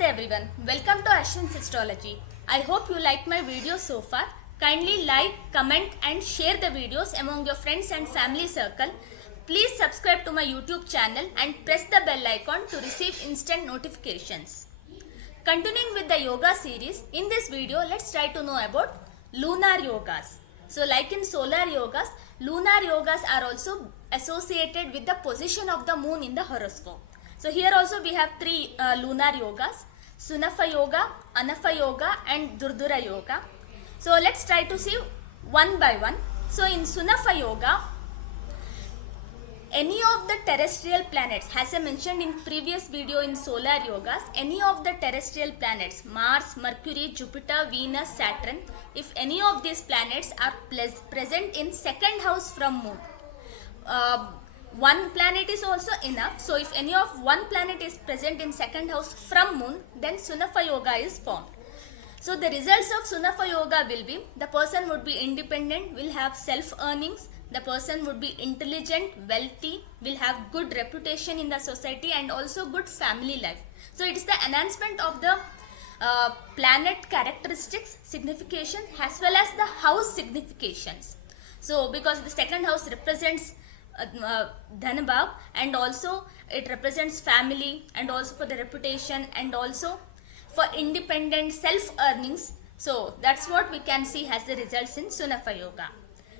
Namaste everyone. Welcome to Ashwin's Astrology. I hope you like my video so far. Kindly like, comment and share the videos among your friends and family circle. Please subscribe to my YouTube channel and press the bell icon to receive instant notifications. Continuing with the yoga series, in this video let's try to know about lunar yogas. So like in solar yogas, lunar yogas are also associated with the position of the moon in the horoscope. So here also we have three lunar yogas, Sunafa Yoga, Anafa Yoga and Durdura Yoga. So let's try to see one by one. So in Sunafa Yoga, any of the terrestrial planets, as I mentioned in previous video in solar yogas, any of the terrestrial planets, Mars, Mercury, Jupiter, Venus, Saturn, if any of these planets are present in second house from moon, one planet is also enough. So if any of one planet is present in second house from moon, then Sunafa Yoga is formed. So the results of Sunafa Yoga will be, the person would be independent, will have self earnings, the person would be intelligent, wealthy, will have good reputation in the society and also good family life. So it is the enhancement of the planet characteristics, signification as well as the house significations. So because the second house represents Dhanabhav and also it represents family and also for the reputation and also for independent self earnings. So that's what we can see as the results in Sunafa Yoga.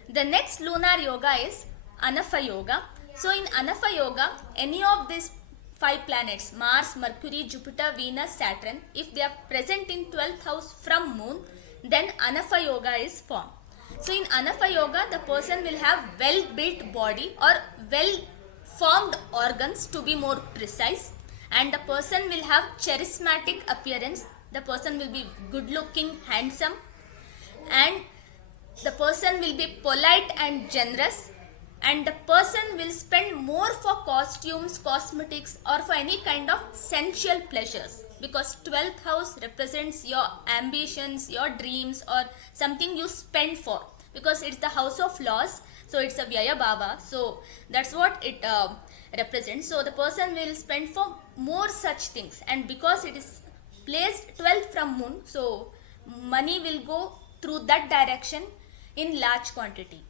The next lunar yoga is Anafa Yoga. So in Anafa Yoga, any of these five planets, Mars, Mercury, Jupiter, Venus, Saturn, if they are present in 12th house from moon, then Anafa Yoga is formed. So in Anafa Yoga, the person will have well built body or well formed organs, to be more precise, and the person will have charismatic appearance, the person will be good looking, handsome, and the person will be polite and generous, and the person will spend more for costumes, cosmetics or for any kind of sensual pleasures, because 12th house represents your ambitions, your dreams or something you spend for, because it's the house of loss. So it's a Vyaya Bhava. So that's what it represents. So the person will spend for more such things, and because it is placed 12th from moon, so money will go through that direction in large quantity.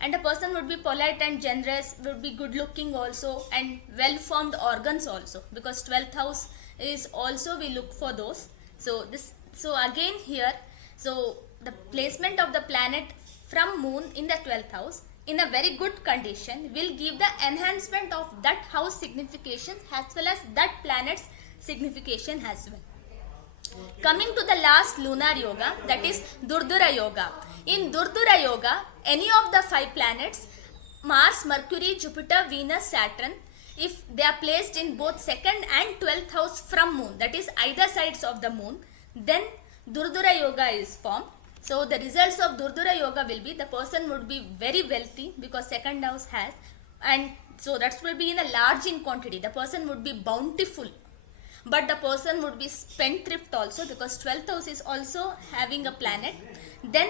And a person would be polite and generous, would be good looking also, and well formed organs also, because 12th house is also, we look for those. So again here, so the placement of the planet from moon in the 12th house in a very good condition will give the enhancement of that house signification as well as that planet's signification as well. Coming to the last lunar yoga, that is Durdura Yoga. In Durdura Yoga, any of the five planets, Mars, Mercury, Jupiter, Venus, Saturn, if they are placed in both second and 12th house from moon, that is either sides of the moon, then Durdura Yoga is formed. So the results of Durdura Yoga will be, the person would be very wealthy because second house has, and so that will be in a large in quantity. The person would be bountiful, but the person would be spendthrift also, because 12th house is also having a planet. Then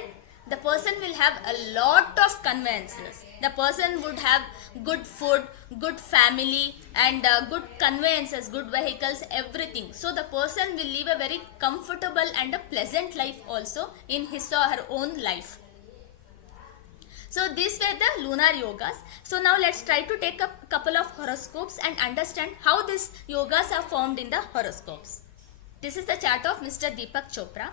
the person will have a lot of conveyances. The person would have good food, good family and good conveyances, good vehicles, everything. So the person will live a very comfortable and a pleasant life also in his or her own life. So these were the lunar yogas. So now let's try to take a couple of horoscopes and understand how these yogas are formed in the horoscopes. This is the chart of Mr. Deepak Chopra.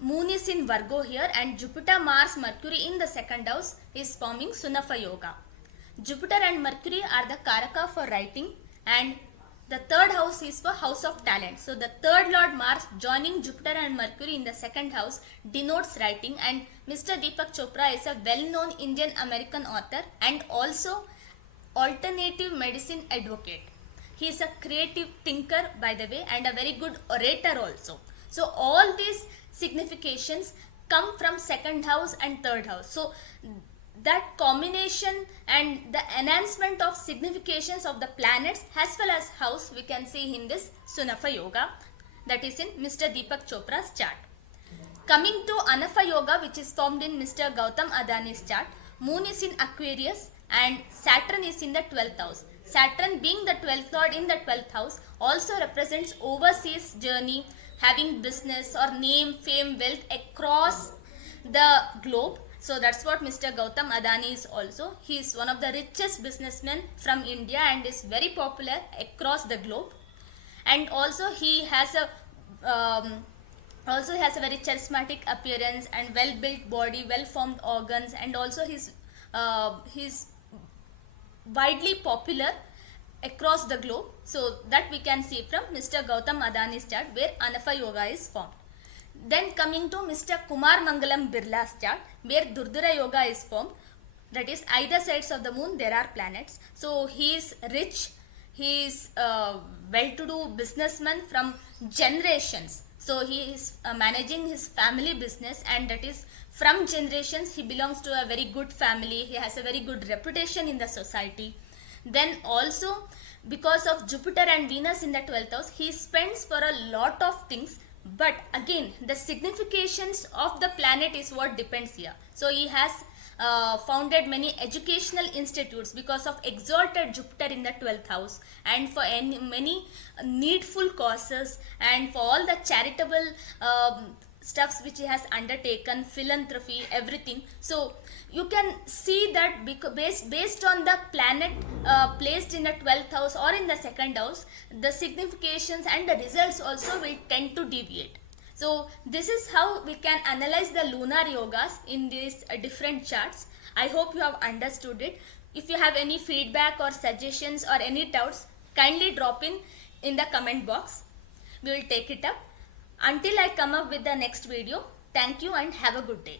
Moon is in Virgo here and Jupiter, Mars, Mercury in the second house is forming Sunafa Yoga. Jupiter and Mercury are the Karaka for writing, and the third house is for house of talent. So the third Lord Mars joining Jupiter and Mercury in the second house denotes writing, and Mr. Deepak Chopra is a well-known Indian American author and also alternative medicine advocate. He is a creative thinker, by the way, and a very good orator also. So all these significations come from second house and third house. So that combination and the enhancement of significations of the planets as well as house we can see in this Sunafa Yoga, that is in Mr. Deepak Chopra's chart. Coming to Anafa Yoga, which is formed in Mr. Gautam Adani's chart, Moon is in Aquarius and Saturn is in the 12th house. Saturn, being the 12th lord in the 12th house, also represents overseas journey, having business or name, fame, wealth across the globe. So that's what Mr. Gautam Adani is also. He is one of the richest businessmen from India and is very popular across the globe. And also he has a very charismatic appearance and well built body, well formed organs, and also he's widely popular across the globe. So that we can see from Mr. Gautam Adani's chart, where Anafa Yoga is formed. Then coming to Mr. Kumar Mangalam Birla's chart, where Durdura Yoga is formed. That is, either sides of the moon there are planets. So he is rich, he is well-to-do businessman from generations. So he is managing his family business, and that is from generations. He belongs to a very good family. He has a very good reputation in the society. Then also, because of Jupiter and Venus in the 12th house, he spends for a lot of things. But again, the significations of the planet is what depends here. So he has founded many educational institutes because of exalted Jupiter in the 12th house, and for many needful causes, and for all the charitable stuffs which he has undertaken, philanthropy, everything. So you can see that based on the planet placed in the 12th house or in the second house, the significations and the results also will tend to deviate. So this is how we can analyze the lunar yogas in these different charts. I hope you have understood it. If you have any feedback or suggestions or any doubts, kindly drop in the comment box. We will take it up. Until I come up with the next video, thank you and have a good day.